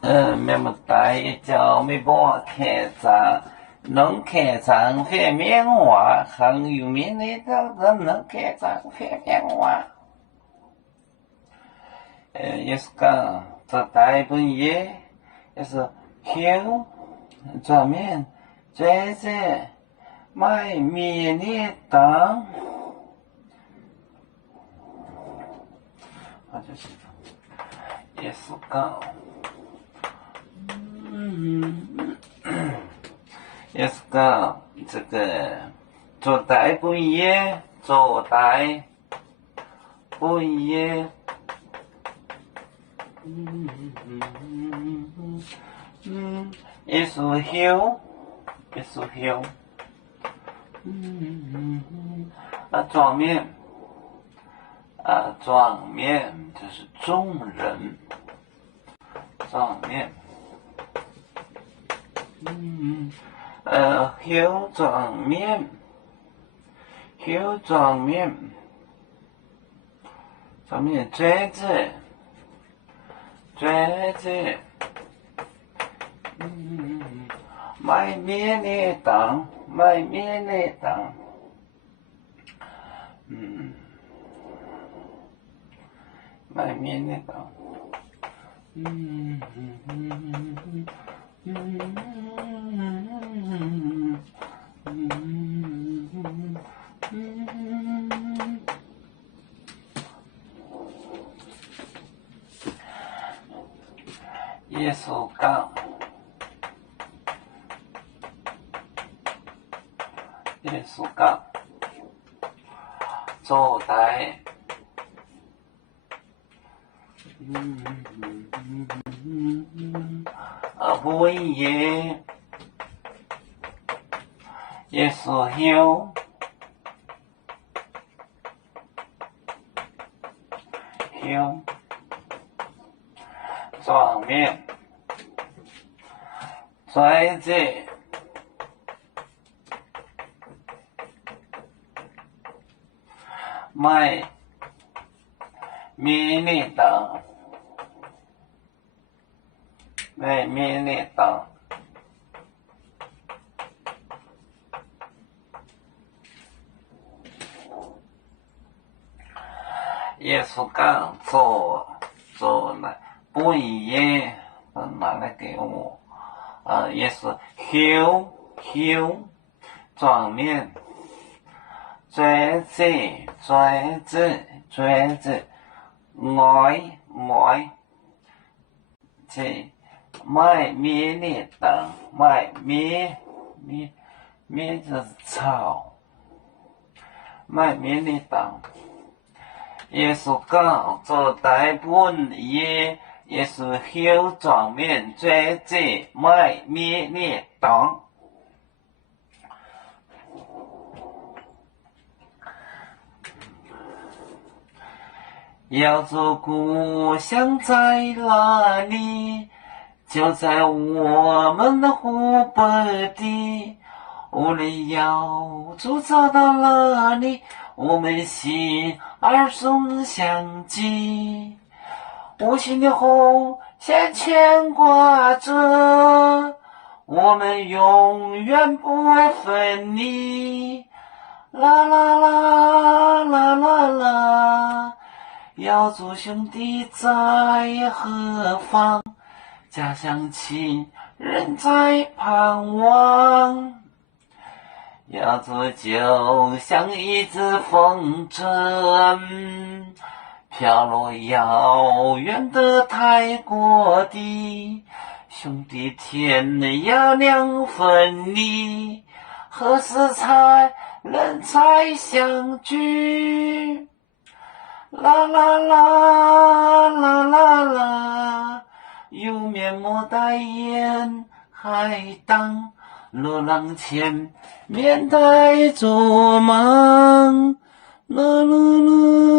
面目带叫没把开张，能开张反面话，很有名的人能开张反面话。也是讲这大本嘢，也是后转面再在买面的当，或者是也是讲。也是讲这个做大本业，做大本业，也是后，也是后，庄面，庄面就是众人，庄面。后庄面，后庄面，上面锥子，锥子，买面的当，买面的当，买面的当，耶稣讲，耶稣讲，做大，本业，耶稣后，后，庄面，锥子，买面的当，买面的当。耶稣讲做那本业，拿来给我，也是后庄面，锥子，爱，这买面的当，买面就是草，买面的当。耶稣讲做大本业，也是后庄面锥子买面的当。要做故乡在哪里？就在我们的湖北地。无论要住找到哪里，我们心儿总相记。无形的红线牵挂着，我们永远不会分离。啦啦啦啦啦啦，要做兄弟在何方？家乡亲人在盼望。要做就像一只风筝，飘落遥远的泰国地。兄弟天涯两分离，何时才能再相聚？啦啦啦啦啦啦，有面膜代言海荡，罗浪前面带着忙，啦啦啦。